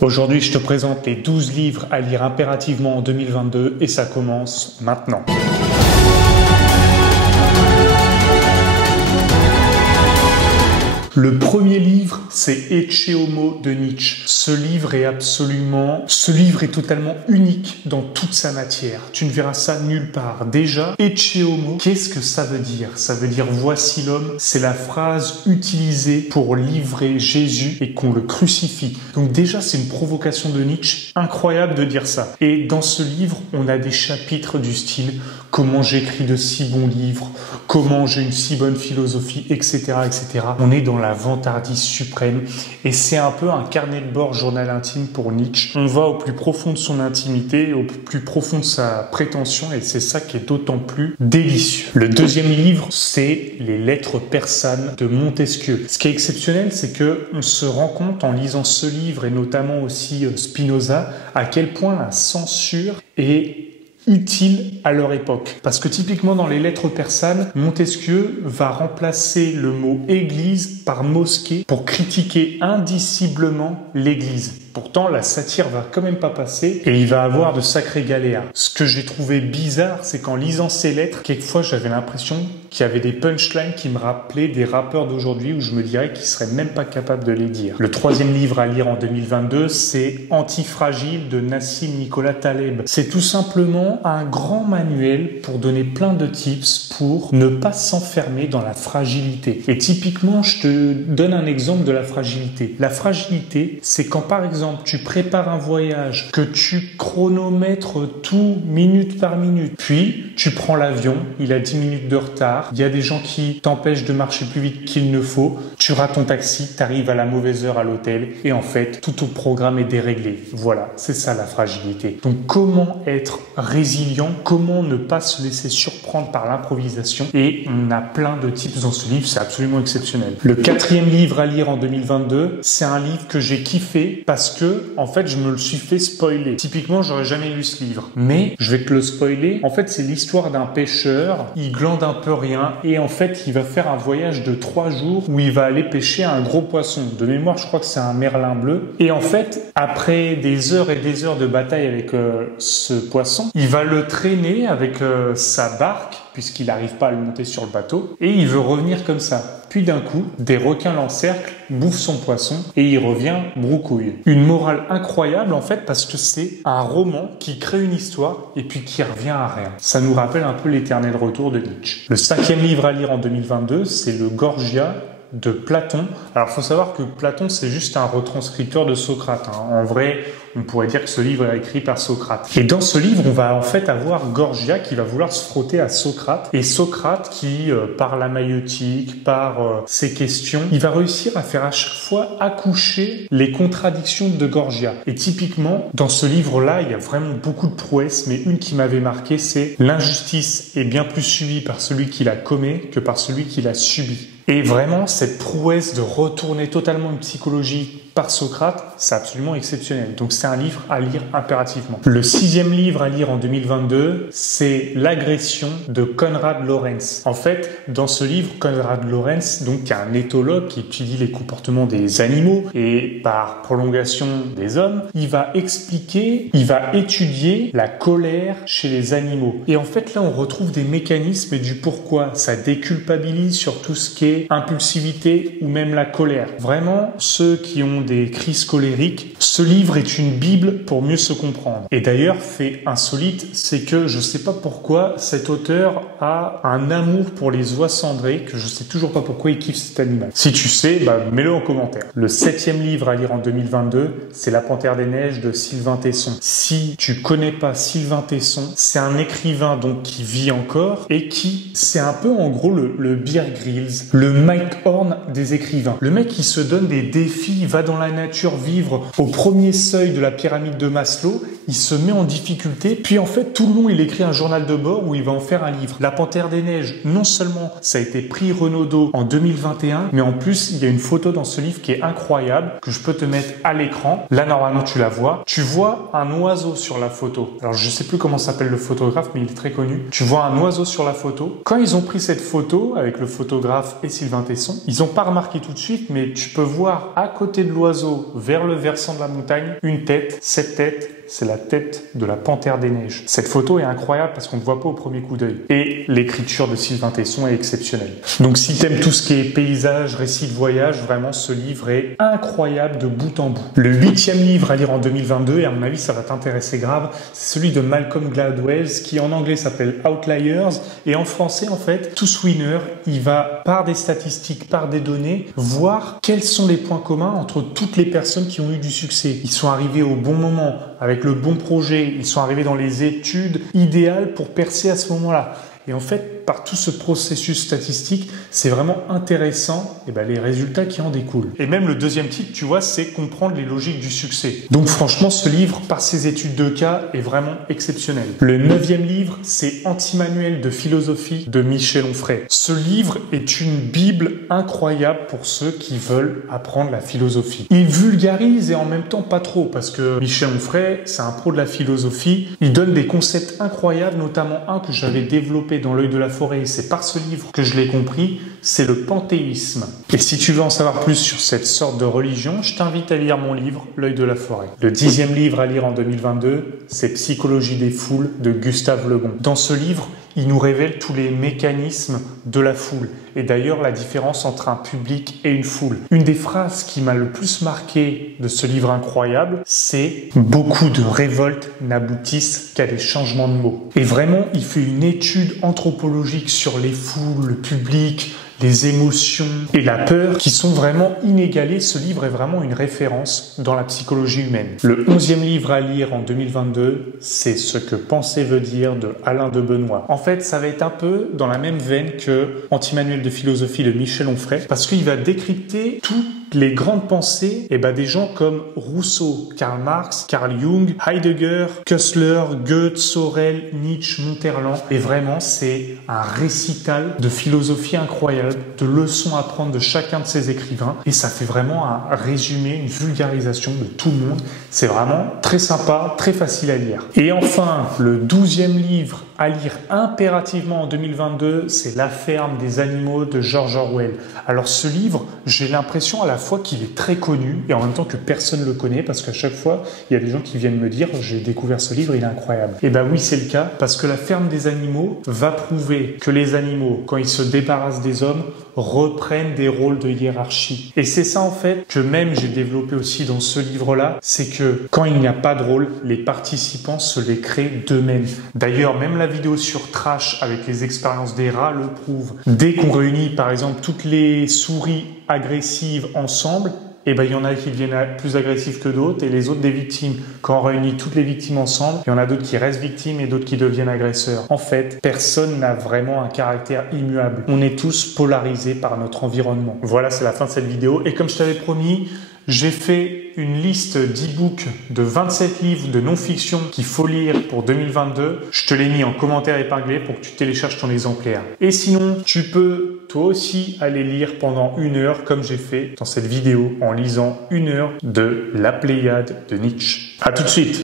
Aujourd'hui, je te présente les 12 livres à lire impérativement en 2022 et ça commence maintenant. Le premier livre, c'est Ecce Homo de Nietzsche. Ce livre est totalement unique dans toute sa matière. Tu ne verras ça nulle part. Déjà, Ecce Homo, qu'est-ce que ça veut dire? Ça veut dire voici l'homme. C'est la phrase utilisée pour livrer Jésus et qu'on le crucifie. Donc déjà, c'est une provocation de Nietzsche incroyable de dire ça. Et dans ce livre, on a des chapitres du style comment j'écris de si bons livres, comment j'ai une si bonne philosophie, etc., etc. On est dans la vantardise suprême et c'est un peu un carnet de bord journal intime pour Nietzsche. On va au plus profond de son intimité, au plus profond de sa prétention et c'est ça qui est d'autant plus délicieux. Le deuxième livre, c'est les lettres persanes de Montesquieu. Ce qui est exceptionnel, c'est que on se rend compte en lisant ce livre et notamment aussi Spinoza à quel point la censure est utile à leur époque. Parce que typiquement dans les lettres persanes, Montesquieu va remplacer le mot église par mosquée pour critiquer indiciblement l'église. Pourtant, la satire va quand même pas passer et il va avoir de sacrés galéas. Ce que j'ai trouvé bizarre, c'est qu'en lisant ces lettres, quelquefois j'avais l'impression qu'il y avait des punchlines qui me rappelaient des rappeurs d'aujourd'hui où je me dirais qu'ils seraient même pas capables de les dire. Le troisième livre à lire en 2022, c'est Antifragile de Nassim Nicolas Taleb. C'est tout simplement un grand manuel pour donner plein de tips pour ne pas s'enfermer dans la fragilité. Et typiquement, je te donne un exemple de la fragilité. La fragilité, c'est quand par exemple tu prépares un voyage, que tu chronomètres tout minute par minute, puis tu prends l'avion, il a 10 minutes de retard, il y a des gens qui t'empêchent de marcher plus vite qu'il ne faut, tu rates ton taxi, tu arrives à la mauvaise heure à l'hôtel et en fait tout ton programme est déréglé. Voilà, c'est ça la fragilité. Donc comment être résilient, comment ne pas se laisser surprendre par l'improvisation, et on a plein de tips dans ce livre, c'est absolument exceptionnel. Le quatrième livre à lire en 2022, c'est un livre que j'ai kiffé parce que, en fait, je me le suis fait spoiler. Typiquement, j'aurais jamais lu ce livre. Mais, je vais te le spoiler. En fait, c'est l'histoire d'un pêcheur. Il glande un peu rien. Et en fait, il va faire un voyage de 3 jours où il va aller pêcher un gros poisson. De mémoire, je crois que c'est un merlin bleu. Et en fait, après des heures et des heures de bataille avec ce poisson, il va le traîner avec sa barque, puisqu'il n'arrive pas à le monter sur le bateau. Et il veut revenir comme ça. Puis d'un coup, des requins l'encerclent, bouffent son poisson et il revient broucouille. Une morale incroyable en fait parce que c'est un roman qui crée une histoire et puis qui revient à rien. Ça nous rappelle un peu l'éternel retour de Nietzsche. Le cinquième livre à lire en 2022, c'est le Gorgia de Platon. Alors, faut savoir que Platon, c'est juste un retranscripteur de Socrate. En vrai, on pourrait dire que ce livre est écrit par Socrate. Et dans ce livre, on va en fait avoir Gorgia qui va vouloir se frotter à Socrate. Et Socrate qui, par la maïeutique, par ses questions, il va réussir à faire à chaque fois accoucher les contradictions de Gorgia. Et typiquement, dans ce livre-là, il y a vraiment beaucoup de prouesses, mais une qui m'avait marqué, c'est l'injustice est bien plus subie par celui qui la commet que par celui qui la subit. Et vraiment, cette prouesse de retourner totalement une psychologie par Socrate, c'est absolument exceptionnel. Donc c'est un livre à lire impérativement. Le sixième livre à lire en 2022, c'est L'agression de Konrad Lorenz. En fait, dans ce livre, Konrad Lorenz, donc qui est un éthologue qui étudie les comportements des animaux et par prolongation des hommes, il va étudier la colère chez les animaux. Et en fait, là, on retrouve des mécanismes et du pourquoi. Ça déculpabilise sur tout ce qui est impulsivité ou même la colère. Vraiment, ceux qui ont des crises colériques, ce livre est une bible pour mieux se comprendre. Et d'ailleurs, fait insolite, c'est que je sais pas pourquoi cet auteur a un amour pour les oies cendrées, que je sais toujours pas pourquoi il kiffe cet animal. Si tu sais, mets-le en commentaire. Le septième livre à lire en 2022, c'est La Panthère des Neiges de Sylvain Tesson. Si tu connais pas Sylvain Tesson, c'est un écrivain donc qui vit encore et qui, c'est un peu en gros le Bear Grylls, le Mike Horn des écrivains. Le mec qui se donne des défis, va dans la nature vivre au premier seuil de la pyramide de Maslow, il se met en difficulté, puis en fait tout le long il écrit un journal de bord où il va en faire un livre. La Panthère des Neiges, non seulement ça a été prix Renaudot en 2021, mais en plus il y a une photo dans ce livre qui est incroyable, que je peux te mettre à l'écran. Là normalement tu la vois. Tu vois un oiseau sur la photo. Alors je sais plus comment s'appelle le photographe, mais il est très connu. Tu vois un oiseau sur la photo. Quand ils ont pris cette photo avec le photographe et Sylvain Tesson, ils n'ont pas remarqué tout de suite, mais tu peux voir à côté de l'oiseau vers le versant de la montagne, une tête, cette tête, c'est la tête de la panthère des neiges. Cette photo est incroyable parce qu'on ne voit pas au premier coup d'œil. Et l'écriture de Sylvain Tesson est exceptionnelle. Donc si t'aimes tout ce qui est paysage, récit de voyage, vraiment ce livre est incroyable de bout en bout. Le 8e livre à lire en 2022, et à mon avis ça va t'intéresser grave, c'est celui de Malcolm Gladwell qui en anglais s'appelle Outliers et en français en fait, Tous Winners, il va par des statistiques, par des données, voir quels sont les points communs entre toutes les personnes qui ont eu du succès. Ils sont arrivés au bon moment, avec le bon projet, ils sont arrivés dans les études idéales pour percer à ce moment-là. Et en fait, par tout ce processus statistique, c'est vraiment intéressant les résultats qui en découlent. Et même le deuxième titre, tu vois, c'est comprendre les logiques du succès. Donc franchement, ce livre, par ses études de cas, est vraiment exceptionnel. Le 9e livre, c'est Anti-manuel de philosophie de Michel Onfray. Ce livre est une bible incroyable pour ceux qui veulent apprendre la philosophie. Il vulgarise et en même temps pas trop, parce que Michel Onfray, c'est un pro de la philosophie. Il donne des concepts incroyables, notamment un que j'avais développé dans L'œil de la forêt, c'est par ce livre que je l'ai compris, c'est le panthéisme. Et si tu veux en savoir plus sur cette sorte de religion, je t'invite à lire mon livre, L'œil de la forêt. Le 10e livre à lire en 2022, c'est Psychologie des foules de Gustave Le Bon. Dans ce livre, il nous révèle tous les mécanismes de la foule et d'ailleurs la différence entre un public et une foule. Une des phrases qui m'a le plus marqué de ce livre incroyable, c'est « Beaucoup de révoltes n'aboutissent qu'à des changements de mots ». Et vraiment, il fait une étude anthropologique sur les foules, le public, les émotions et la peur qui sont vraiment inégalées. Ce livre est vraiment une référence dans la psychologie humaine. Le 11e livre à lire en 2022, c'est Ce que penser veut dire de Alain de Benoît. En fait, ça va être un peu dans la même veine que Anti-manuel de philosophie de Michel Onfray parce qu'il va décrypter toutes les grandes pensées des gens comme Rousseau, Karl Marx, Carl Jung, Heidegger, Kessler, Goethe, Sorel, Nietzsche, Monterland. Et vraiment, c'est un récital de philosophie incroyable, de leçons à prendre de chacun de ces écrivains. Et ça fait vraiment un résumé, une vulgarisation de tout le monde. C'est vraiment très sympa, très facile à lire. Et enfin, le 12e livre à lire impérativement en 2022, c'est La ferme des animaux de George Orwell. Alors ce livre, j'ai l'impression à la fois qu'il est très connu et en même temps que personne ne le connaît parce qu'à chaque fois, il y a des gens qui viennent me dire « j'ai découvert ce livre, il est incroyable ». Et oui, c'est le cas parce que La ferme des animaux va prouver que les animaux, quand ils se débarrassent des hommes, reprennent des rôles de hiérarchie. Et c'est ça en fait que même j'ai développé aussi dans ce livre-là, c'est que quand il n'y a pas de rôle, les participants se les créent d'eux-mêmes. D'ailleurs, même la vidéo sur Trash avec les expériences des rats le prouve. Dès qu'on réunit par exemple toutes les souris agressives ensemble, il y en a qui deviennent plus agressifs que d'autres et les autres des victimes. Quand on réunit toutes les victimes ensemble, il y en a d'autres qui restent victimes et d'autres qui deviennent agresseurs. En fait, personne n'a vraiment un caractère immuable. On est tous polarisés par notre environnement. Voilà, c'est la fin de cette vidéo. Et comme je t'avais promis, j'ai fait une liste d'e-books de 27 livres de non-fiction qu'il faut lire pour 2022. Je te l'ai mis en commentaire épinglé pour que tu télécharges ton exemplaire. Et sinon, tu peux toi aussi aller lire pendant 1 heure comme j'ai fait dans cette vidéo en lisant 1 heure de La Pléiade de Nietzsche. À tout de suite.